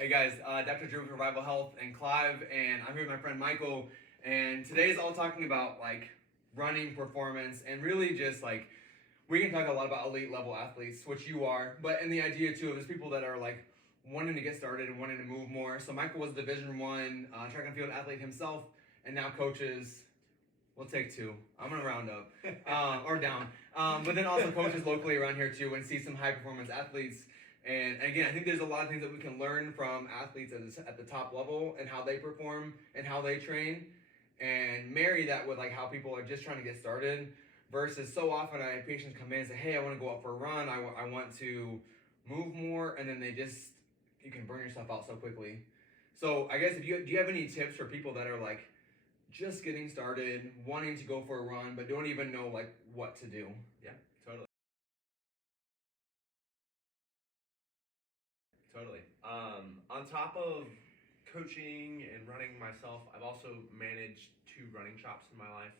Hey guys, Dr. Drew with Revival Health and Clive, and I'm here with my friend Michael. And today's all talking about like running performance and really just like we can talk a lot about elite level athletes, which you are, but and the idea too of is people that are like wanting to get started and wanting to move more. So Michael was a Division One track and field athlete himself, and now coaches. We'll take two. I'm gonna round up or down, but then also coaches locally around here too, and see some high performance athletes. And again, I think there's a lot of things that we can learn from athletes at the top level and how they perform and how they train, and marry that with like how people are just trying to get started. Versus so often I have patients come in and say, "Hey, I want to go out for a run. I want to move more," and then you can burn yourself out so quickly. So I guess if you do you have any tips for people that are like just getting started, wanting to go for a run, but don't even know like what to do? Yeah, totally. Totally. On top of coaching and running myself, I've also managed two running shops in my life.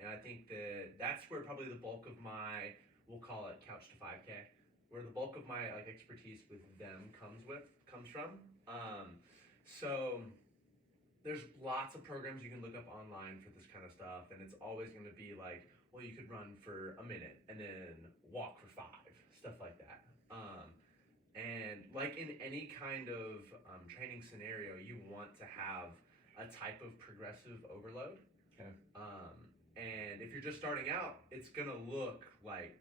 And I think that that's where probably the bulk of my, we'll call it couch to 5K, where the bulk of my like expertise with them comes from. So there's lots of programs you can look up online for this kind of stuff, and it's always going to be like, well, you could run for a minute and then walk for five, stuff like that. And like in any kind of training scenario, you want to have a type of progressive overload. Okay. And if you're just starting out, it's gonna look like,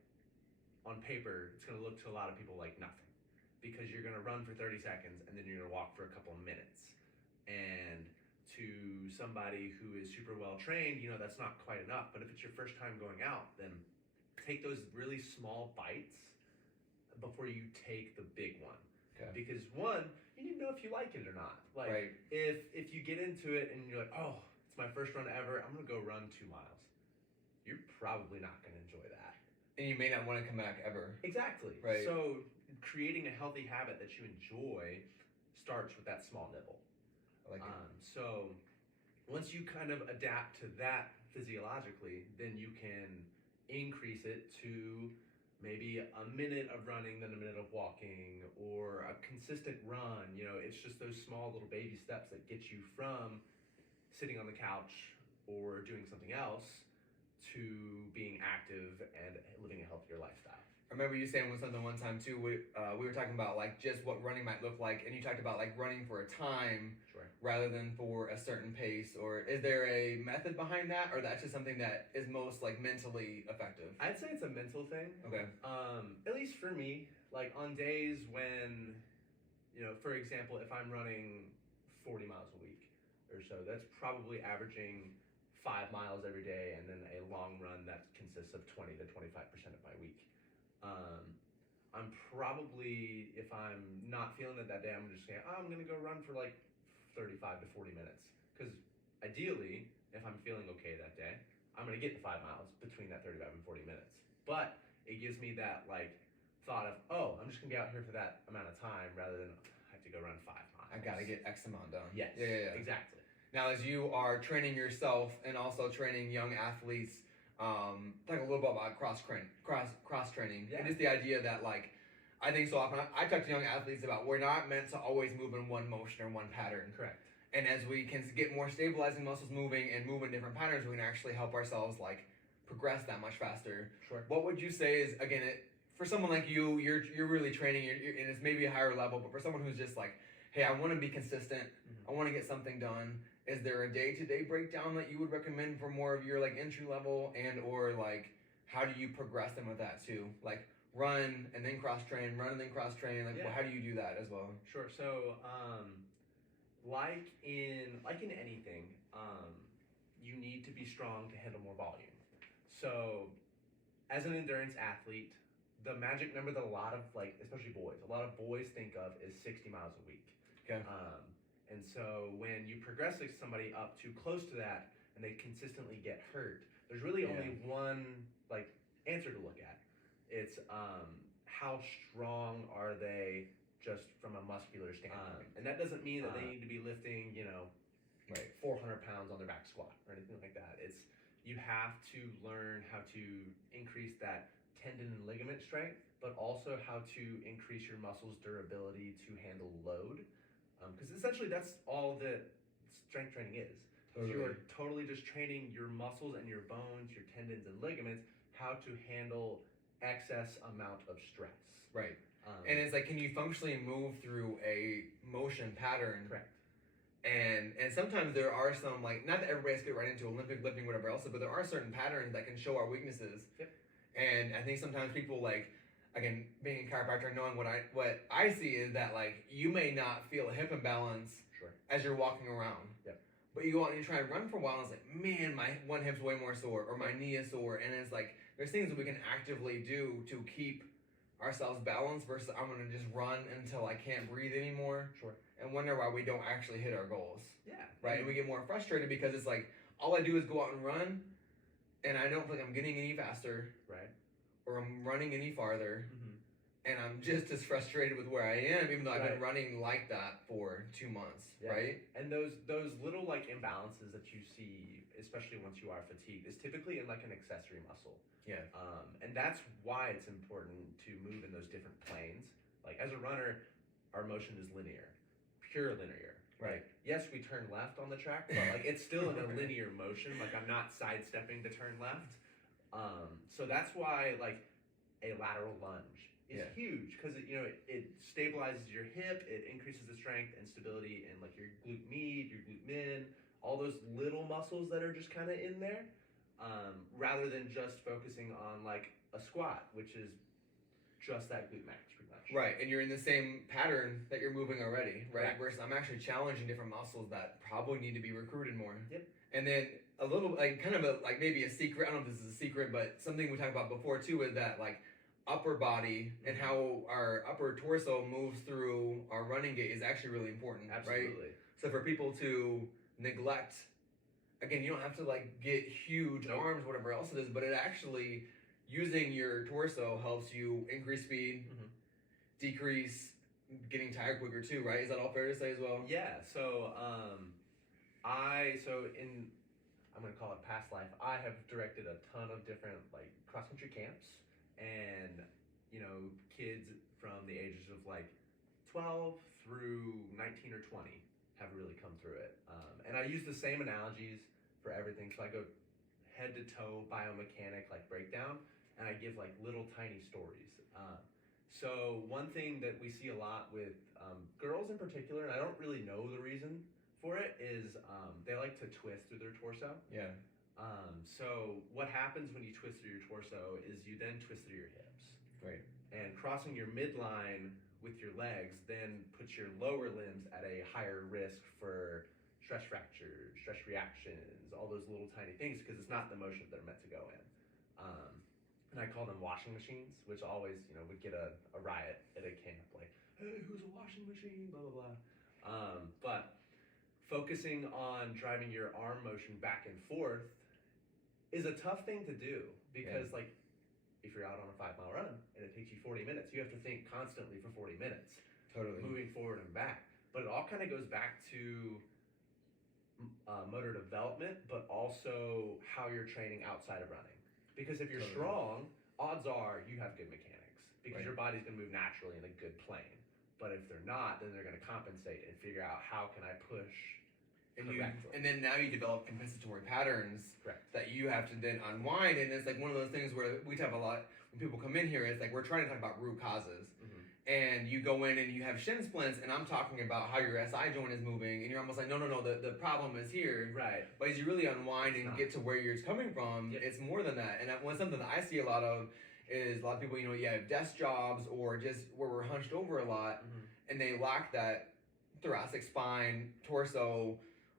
on paper, it's gonna look to a lot of people like nothing, because you're gonna run for 30 seconds and then you're gonna walk for a couple of minutes. And to somebody who is super well trained, that's not quite enough. But if it's your first time going out, then take those really small bites before you take the big one. Okay. Because one, you need to know if you like it or not. Like, Right. if you get into it and you're like, oh, it's my first run ever, I'm gonna go run 2 miles. You're probably not gonna enjoy that. And you may not want to come back ever. Exactly. Right. So creating a healthy habit that you enjoy starts with that small nibble. I like it. So once you kind of adapt to that physiologically, then you can increase it to maybe a minute of running, then a minute of walking, or a consistent run. It's just those small little baby steps that get you from sitting on the couch or doing something else to being active and living a healthier lifestyle. I remember you saying something one time too. We were talking about like just what running might look like, and you talked about like running for a time, Sure. rather than for a certain pace. Or is there a method behind that, or that's just something that is most like mentally effective? I'd say it's a mental thing. Okay. At least for me, like on days when, for example, if I'm running 40 miles a week or so, that's probably averaging 5 miles every day, and then a long run that consists of 20 to 25% of my week. I'm probably, if I'm not feeling it that day, I'm just saying, I'm going to go run for like 35 to 40 minutes. Because ideally, if I'm feeling okay that day, I'm going to get the 5 miles between that 35 and 40 minutes. But it gives me that like thought of, I'm just going to be out here for that amount of time rather than I have to go run 5 miles. I got to get X amount done. Yes. Yeah. Exactly. Now, as you are training yourself and also training young athletes, talk a little bit about cross training, Yeah. and just the idea that like I think so often I talk to young athletes about we're not meant to always move in one motion or one pattern. Correct. And as we can get more stabilizing muscles moving and move in different patterns, we can actually help ourselves like progress that much faster. Sure. What would you say is again for someone like you, you're really training, and it's maybe a higher level, but for someone who's just like, hey, I want to be consistent, I want to get something done. Is there a day-to-day breakdown that you would recommend for more of your like entry level, and or like how do you progress them with that too? Like run and then cross train, run and then cross train. Like Yeah. how do you do that as well? Sure. So, like in anything, you need to be strong to handle more volume. So, as an endurance athlete, the magic number that a lot of especially boys, think of is 60 miles a week. Okay. And so when you progress somebody up too close to that and they consistently get hurt, there's really only one answer to look at. It's how strong are they just from a muscular standpoint. And that doesn't mean that they need to be lifting, Right. 400 pounds on their back squat or anything like that. It's you have to learn how to increase that tendon and ligament strength, but also how to increase your muscles' durability to handle load. Because essentially that's all that strength training is. You are totally just training your muscles and your bones, your tendons and ligaments, how to handle excess amount of stress. Right. And it's like, can you functionally move through a motion pattern? Correct. And sometimes there are some, like, not that everybody's get right into Olympic lifting, whatever else, but there are certain patterns that can show our weaknesses. Yep. And I think sometimes people, like, again, being a chiropractor, knowing what I see is that, like, you may not feel a hip imbalance Sure. as you're walking around. Yep. But you go out and you try and run for a while, and it's like, man, my one hip's way more sore, or my knee is sore, and it's like, there's things that we can actively do to keep ourselves balanced versus I'm gonna just run until I can't breathe anymore. Sure. And wonder why we don't actually hit our goals. Yeah. Right? And we get more frustrated because it's like, all I do is go out and run, and I don't feel like I'm getting any faster, Right. or I'm running any farther, Mm-hmm. and I'm just as frustrated with where I am, even though I've been Right. running like that for 2 months, Yeah. right? And those little like imbalances that you see, especially once you are fatigued, is typically in like an accessory muscle. Yeah. And that's why it's important to move in those different planes. Like as a runner, our motion is linear, pure linear. Right. Like, yes, we turn left on the track, but like it's still in a linear motion. Like I'm not sidestepping to turn left. So that's why like a lateral lunge is Yeah. huge because it stabilizes your hip, it increases the strength and stability in like your glute med, your glute min, all those little muscles that are just kind of in there, rather than just focusing on like a squat, which is just that glute max pretty much. Right, and you're in the same pattern that you're moving already, right? Correct. Versus I'm actually challenging different muscles that probably need to be recruited more. Yep. And then a little, like, kind of a, like, maybe a secret, I don't know if this is a secret, but something we talked about before too is that, like, upper body and how our upper torso moves through our running gait is actually really important, right? Absolutely. So for people to neglect, again, you don't have to, like, get huge Nope. arms, whatever else it is, but it actually, using your torso helps you increase speed, Mhm. decrease getting tired quicker too, right? Is that all fair to say as well? Yeah. So I'm gonna call it past life. I have directed a ton of different like cross country camps, and kids from the ages of like 12 through 19 or 20 have really come through it. And I use the same analogies for everything. So I go head to toe biomechanic like breakdown, and I give like little tiny stories. So one thing that we see a lot with girls in particular, and I don't really know the reason for it, is they like to twist through their torso. Yeah. So what happens when you twist through your torso is you then twist through your hips. Right. And crossing your midline with your legs then puts your lower limbs at a higher risk for stress fractures, stress reactions, all those little tiny things because it's not the motion they're meant to go in. And I call them washing machines, which always, would get a riot at a camp, like, hey, who's a washing machine, blah, blah, blah. But focusing on driving your arm motion back and forth is a tough thing to do because, like, if you're out on a 5 mile run and it takes you 40 minutes, you have to think constantly for 40 minutes, Totally. moving forward and back. But it all kind of goes back to motor development, but also how you're training outside of running. Because if you're Totally. strong, odds are you have good mechanics because Right. your body's going to move naturally in a good plane. But if they're not, then they're going to compensate and figure out how can I push correctly. And then now you develop compensatory patterns Correct. that you have to then unwind, and it's like one of those things where we talk a lot when people come in here. It's like we're trying to talk about root causes, and you go in and you have shin splints, and I'm talking about how your SI joint is moving, and you're almost like, no, the problem is here. Right. But as you really unwind and not. get to where you're coming from, Yep. it's more than that. And one something that I see a lot of is a lot of people, you have desk jobs or just where we're hunched over a lot, and they lack that thoracic spine, torso,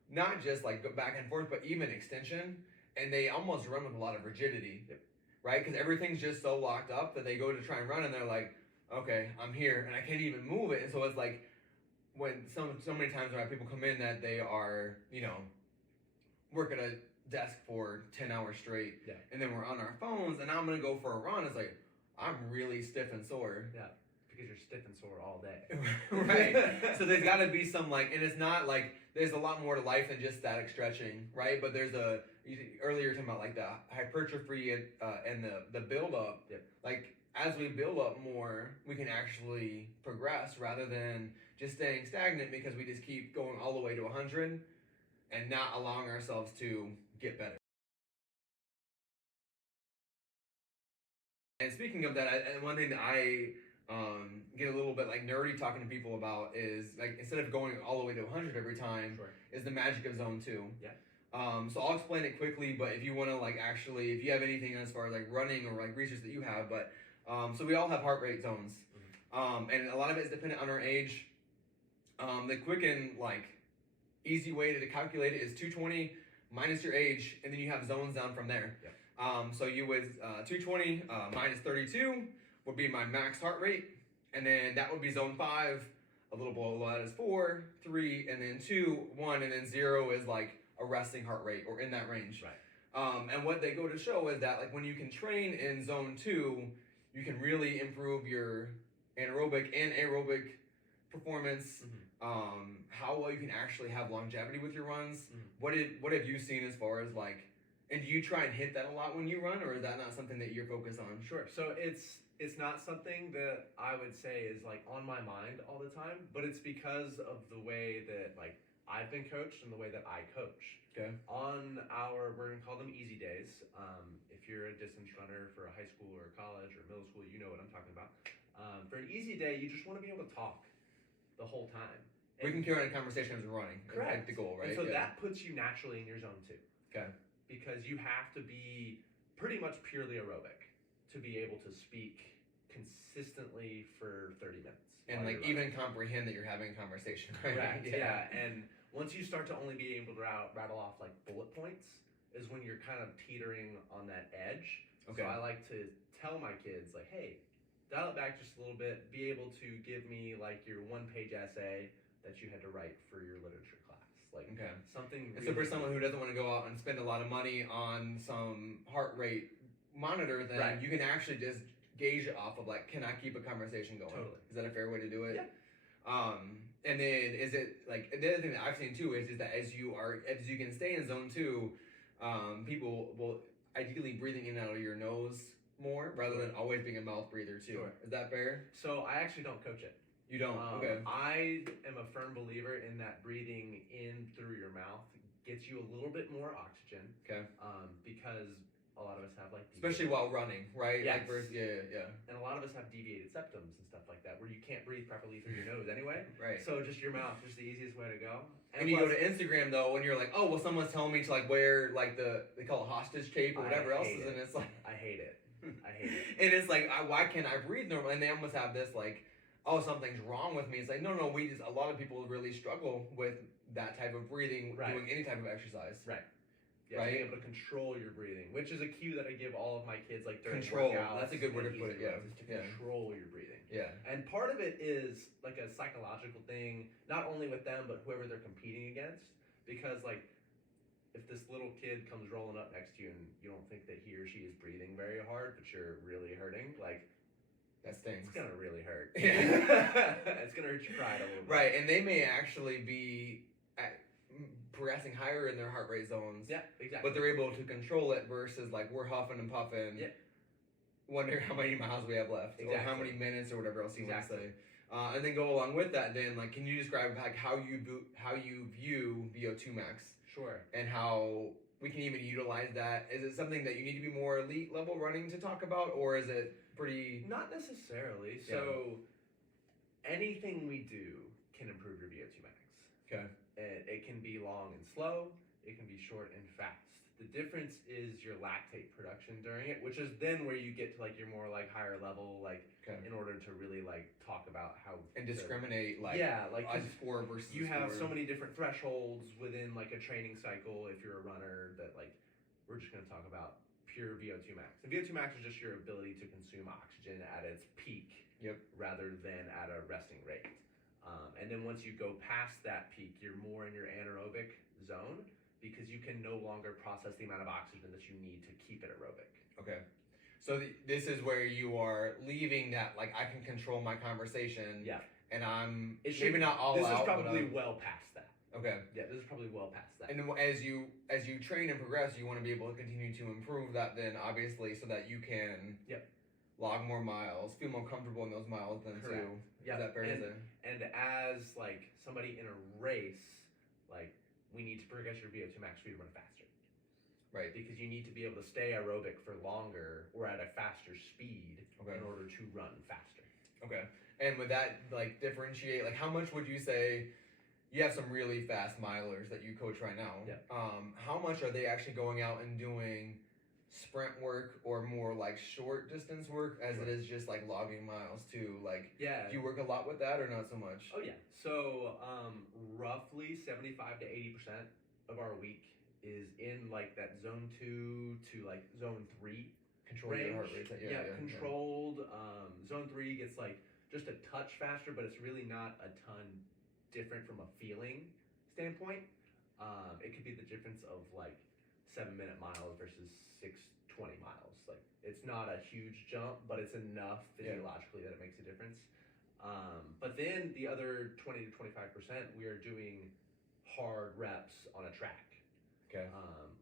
not just like go back and forth, but even extension, and they almost run with a lot of rigidity, Yep. right? Because everything's just so locked up that they go to try and run, and they're like, okay, I'm here, and I can't even move it. And so it's like when so many times when people come in that they are, work at a desk for 10 hours straight, Yeah. and then we're on our phones, and now I'm gonna go for a run. It's like I'm really stiff and sore. Yeah. because you're stiff and sore all day. Right. So there's got to be some like, and it's not like there's a lot more to life than just static stretching, right? But there's earlier you're talking about like the hypertrophy and the build up. Yep. Like as we build up more, we can actually progress rather than just staying stagnant because we just keep going all the way to 100 and not allowing ourselves to get better. And speaking of that, and one thing that I get a little bit like nerdy talking to people about is like instead of going all the way to 100 every time, Sure. is the magic of zone 2. Yeah. So I'll explain it quickly, but if you want to like actually, if you have anything as far as like running or like research that you have, but so we all have heart rate zones, and a lot of it is dependent on our age. The quick and like easy way to calculate it is 220 minus your age, and then you have zones down from there. Yeah. So you would 220 minus 32 would be my max heart rate, and then that would be zone 5. A little below that is 4, 3, and then 2, 1, and then 0 is like a resting heart rate or in that range. Right. And what they go to show is that like when you can train in zone 2, you can really improve your anaerobic and aerobic performance. How well you can actually have longevity with your runs. What have you seen as far as like, and do you try and hit that a lot when you run, or is that not something that you're focused on? Sure. So it's not something that I would say is like on my mind all the time, but it's because of the way that like I've been coached and the way that I coach. Okay. On we're gonna call them easy days. If you're a distance runner for a high school or a college or middle school, you know what I'm talking about. For an easy day, you just want to be able to talk the whole time. We can carry on a conversation as we're running. Correct. Like the goal, right? And so that puts you naturally in your zone 2. Okay. Because you have to be pretty much purely aerobic to be able to speak consistently for 30 minutes. And like even comprehend that you're having a conversation. Right? Correct. Yeah. And once you start to only be able to rattle off like bullet points is when you're kind of teetering on that edge. Okay. So I like to tell my kids like, hey, dial it back just a little bit. Be able to give me like your 1-page essay that you had to write for your literature class. Like something. And so for someone who doesn't want to go out and spend a lot of money on some heart rate monitor, then you can actually just gauge it off of like, can I keep a conversation going? Totally. Is that a fair way to do it? Yeah. And then is it like the other thing that I've seen too is that as you can stay in zone 2, people will ideally breathing in and out of your nose more rather than always being a mouth breather too. Sure. Is that fair? So I actually don't coach it. You don't? Okay. I am a firm believer in that breathing in through your mouth gets you a little bit more oxygen. Okay. Because a lot of us have like especially while running, right? Yes. Like versus, yeah. And a lot of us have deviated septums and stuff like that where you can't breathe properly through your nose anyway. Right. So just your mouth is the easiest way to go. And you go to Instagram though, and you're like, oh well, someone's telling me to like wear like they call it hostage tape or whatever else is, and it's like I hate it. I hate it. And it's like, why can't I breathe normal? And they almost have this like, oh, something's wrong with me. It's like, no, a lot of people really struggle with that type of breathing, doing any type of exercise. Right. Yeah, being able to control your breathing, which is a cue that I give all of my kids, like during control. Workouts. That's a good word to put it. Yeah, is to control your breathing. Yeah. And part of it is like a psychological thing, not only with them but whoever they're competing against. Because like, if this little kid comes rolling up next to you and you don't think that he or she is breathing very hard, but you're really hurting, like. That stings. It's gonna really hurt. Yeah. It's gonna hurt your pride a little bit. Right, and they may actually be progressing higher in their heart rate zones. Yeah, exactly. But they're able to control it versus like we're huffing and puffing. Yeah. Wonder how many miles we have left, or how many minutes, or whatever else you want to say. And then go along with that. Then, like, can you describe like how you view VO2 max? Sure. And how we can even utilize that. Is it something that you need to be more elite level running to talk about, or is it pretty? Not necessarily. So anything we do can improve your VO2 max. Okay. It can be long and slow. It can be short and fast. The difference is your lactate production during it, which is then where you get to like your more like higher level, like in order to really like talk about how and discriminate like like a score versus you have so many different thresholds within like a training cycle. If you're a runner, that like we're just gonna talk about pure VO2 max. And VO2 max is just your ability to consume oxygen at its peak, rather than at a resting rate. And then once you go past that peak, you're more in your anaerobic zone because you can no longer process the amount of oxygen that you need to keep it aerobic. Okay. So this is where you are leaving that, like, I can control my conversation. Yeah. And I'm It should, maybe not all this out. is probably but well past that. okay. Yeah, this is probably well past that. And then as you train and progress, you want to be able to continue to improve that. Then obviously, so that you can log more miles, feel more comfortable in those miles. Then Correct. too. Yeah. Is that fair to say? And as like somebody in a race, like we need to progress your VO2 max for you to run faster. Right. Because you need to be able to stay aerobic for longer or at a faster speed Okay. in order to run faster. Okay. And would that like differentiate? Like, how much would you say? You have some really fast milers that you coach right now. Yeah. How much are they actually going out and doing sprint work or more like short distance work as it is just like logging miles too? Like, Yeah. do you work a lot with that or not so much? Oh yeah. So roughly 75 to 80% of our week is in like that zone 2 to like zone 3 Control range. your heart rate. Yeah, controlled. Zone 3 gets like just a touch faster, but it's really not a ton different from a feeling standpoint. It could be the difference of like 7-minute miles versus 6:20 miles. Like it's not a huge jump, but it's enough physiologically that it makes a difference. But then the other 20 to 25%, we are doing hard reps on a track. Okay.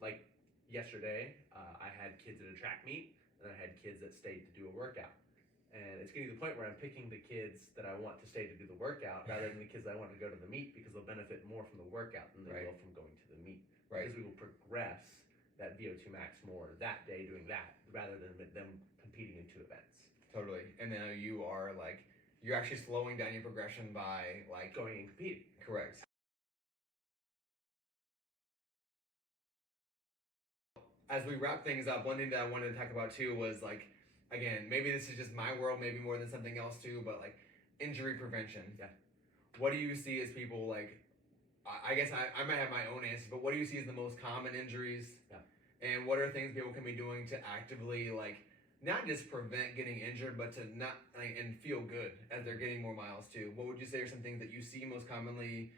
Like yesterday, I had kids at a track meet, and I had kids that stayed to do a workout. And it's getting to the point where I'm picking the kids that I want to stay to do the workout rather than the kids that I want to go to the meet because they'll benefit more from the workout than they will from going to the meet. Right. Because we will progress that VO2 max more that day doing that rather than them competing in 2 events. Totally. And then you are like, you're actually slowing down your progression by like going and competing. Correct. As we wrap things up, one thing that I wanted to talk about too was like, again, maybe this is just my world, maybe more than something else too, but like injury prevention. Yeah. What do you see as people like, I guess I might have my own answers, but what do you see as the most common injuries? Yeah. And what are things people can be doing to actively like, not just prevent getting injured, but to not like, and feel good as they're getting more miles too? What would you say are some things that you see most commonly,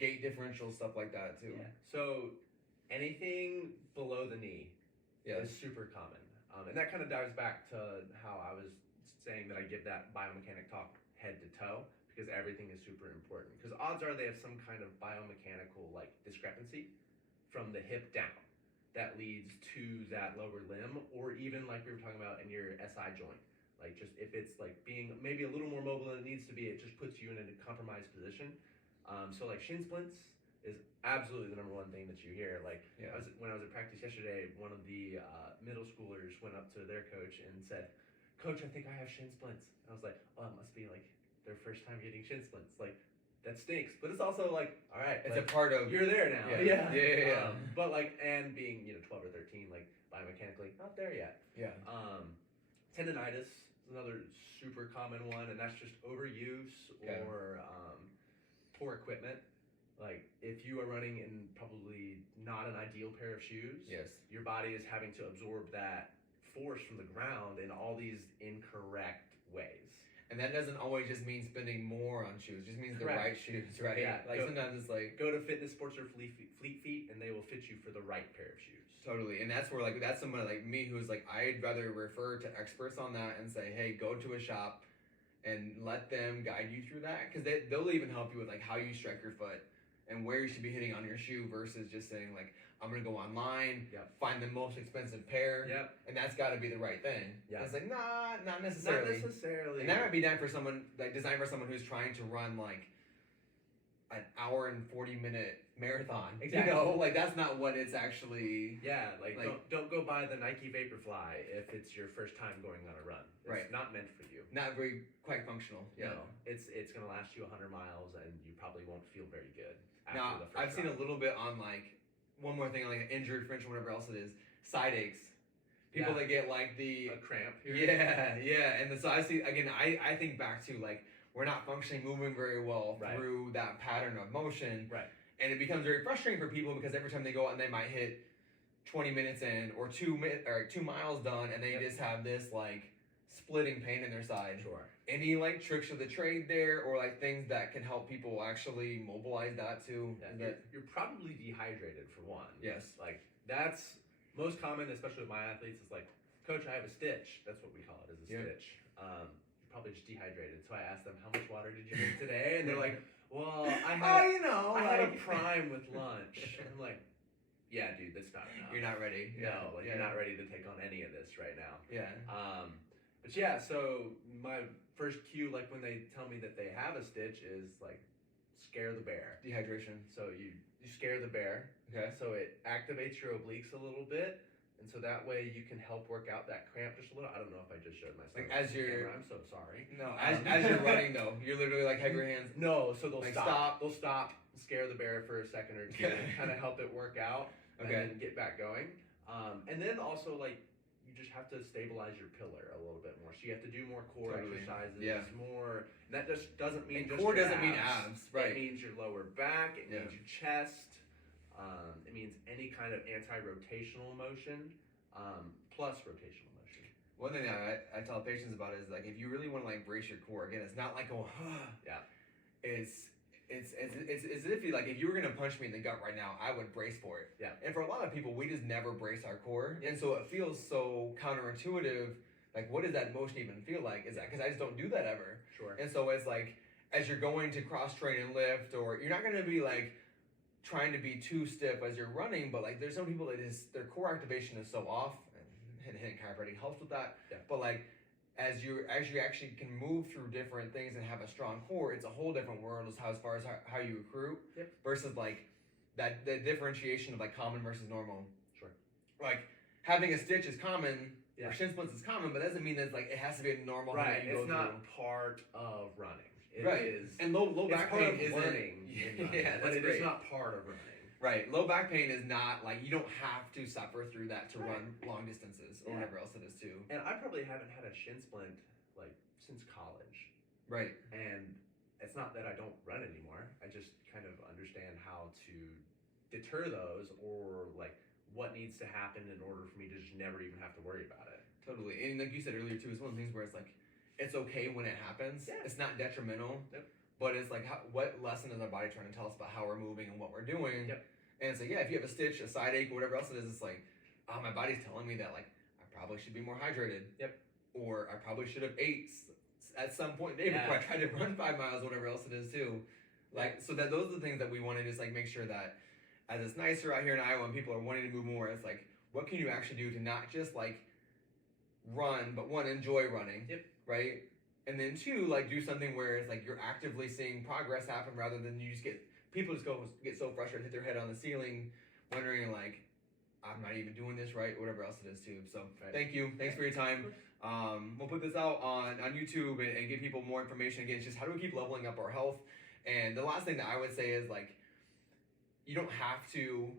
gait differential, stuff like that too? Yeah. So anything below the knee is super common. And that kind of dives back to how I was saying that I give that biomechanic talk head to toe because everything is super important. Because odds are they have some kind of biomechanical like discrepancy from the hip down that leads to that lower limb, or even like we were talking about in your SI joint. Like just if it's like being maybe a little more mobile than it needs to be, it just puts you in a compromised position. So like shin splints is absolutely the number one thing that you hear. Like when I was at practice yesterday, one of the middle schoolers went up to their coach and said, "Coach, I think I have shin splints." I was like, "Oh, it must be like their first time getting shin splints. Like that stinks." But it's also like, all right, it's like, a part of you're there now. Yeah. But like, and being 12 or 13, like biomechanically not there yet. Yeah. Tendonitis is another super common one, and that's just overuse or poor equipment. Like if you are running in probably not an ideal pair of shoes, your body is having to absorb that force from the ground in all these incorrect ways. And that doesn't always just mean spending more on shoes. It just means the right shoes, right? Yeah. Like sometimes it's like go to Fitness Sports or Fleet Feet, and they will fit you for the right pair of shoes. Totally, and that's where like that's someone like me who's like I'd rather refer to experts on that and say, hey, go to a shop and let them guide you through that because they'll even help you with like how you strike your foot and where you should be hitting on your shoe versus just saying like I'm gonna go online, find the most expensive pair, and that's got to be the right thing. And it's like not necessarily. Not necessarily. And that might be done for someone like designed for someone who's trying to run like an hour and 40-minute marathon. Exactly. Like that's not what it's actually. Yeah, like don't go buy the Nike Vaporfly if it's your first time going on a run. It's not meant for you. Not very quite functional. Yeah. No, it's gonna last you 100 miles and you probably won't feel very good. Now I've seen a little bit on like one more thing on like injury differential, whatever else it is, side aches. People that get like a cramp here. Yeah. And so I see again. I think back to like we're not functionally moving very well through that pattern of motion. Right. And it becomes very frustrating for people because every time they go out and they might hit 20 minutes in or 2 miles done and they just have this like splitting pain in their side. Sure. Any like tricks of the trade there or like things that can help people actually mobilize that too? Yeah, you're probably dehydrated for one. Yes. Like that's most common, especially with my athletes, is like Coach, I have a stitch. That's what we call it, is a Yeah. stitch. You're probably just dehydrated. So I asked them, how much water did you drink today? And they're like, well, I had a prime with lunch. And I'm like, yeah, dude, that's not enough. You're not ready. No, like, you're not ready to take on any of this right now. Yeah. But yeah, so my first cue, like when they tell me that they have a stitch, is like scare the bear. Dehydration. So you scare the bear. Okay. So it activates your obliques a little bit, and so that way you can help work out that cramp just a little. I don't know if I just showed my Like, stomach as on you're- camera. I'm so sorry. No, as you're running though, you're literally like have your hands. No, so they'll Like, stop. stop. They'll stop, scare the bear for a second or two, Okay. and kind of help it work out, Okay. and then get back going. And then also like you just have to stabilize your pillar a little bit more. So you have to do more core Totally. exercises. Yeah. More. And that just doesn't mean And just core your doesn't mean abs, right? It means your lower back. It Yeah. means your chest. It means any kind of anti-rotational motion, plus rotational motion. One thing that I tell patients about is like if you really want to like brace your core again, it's not like going Yeah. It's as if you like if you were gonna punch me in the gut right now, I would brace for it. Yeah. And for a lot of people, we just never brace our core, Yeah. and so it feels so counterintuitive. Like, what does that motion even feel like? Is that because I just don't do that ever? Sure. And so it's like as you're going to cross train and lift, or you're not gonna be like trying to be too stiff as you're running, but like there's some people that is their core activation is so off, and hitting chiropractic helps with that. Yeah. But like as you actually can move through different things and have a strong core, it's a whole different world as far as how you recruit. Yep. Versus like that the differentiation of like common versus normal. Sure. Like having a stitch is common. Yeah. Or shin splints is common, but that doesn't mean that it's like it has to be a normal Right. thing that you It's go not through. part of running. It Right. is. And low It's back part pain of isn't learning. in running, yeah, but that's it is great. not part of running. Right. Low back pain is not like you don't have to suffer through that to Right. run long distances or Yeah. whatever else it is too. And I probably haven't had a shin splint like since college. Right. And it's not that I don't run anymore. I just kind of understand how to deter those, or like what needs to happen in order for me to just never even have to worry about it. Totally. And like you said earlier too, it's one of the things where it's like it's okay when it happens. Yeah. It's not detrimental. Yep. But it's like what lesson is our body trying to tell us about how we're moving and what we're doing? Yep. And it's like, yeah, if you have a stitch, a side ache, whatever else it is, it's like, oh, my body's telling me that like I probably should be more hydrated. Yep. Or I probably should have ate at some point in the day before I Yeah. tried to run 5 miles, whatever else it is too. Like, so that those are the things that we want to just like make sure that as it's nicer out here in Iowa and people are wanting to move more, it's like, what can you actually do to not just like run, but one, enjoy running. Yep. Right? And then two, like do something where it's like you're actively seeing progress happen rather than you just get get so frustrated, hit their head on the ceiling, wondering like, I'm not even doing this right, whatever else it is too. So Right. thank you. Thanks for your time. We'll put this out on YouTube and give people more information. Again, it's just how do we keep leveling up our health? And the last thing that I would say is like, you don't have to.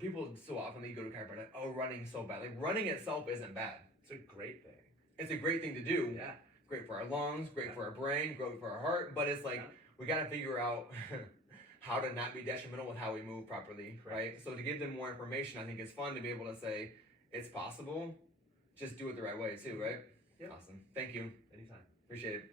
People so often they go to chiropractic, oh, running so bad. Like running itself isn't bad. It's a great thing. It's a great thing to do. Yeah. Great for our lungs, great Yeah. for our brain, great for our heart. But it's like Yeah. we got to figure out how to not be detrimental with how we move properly, right? So to give them more information, I think it's fun to be able to say it's possible. Just do it the right way too, right? Yep. Awesome. Thank you. Anytime. Appreciate it.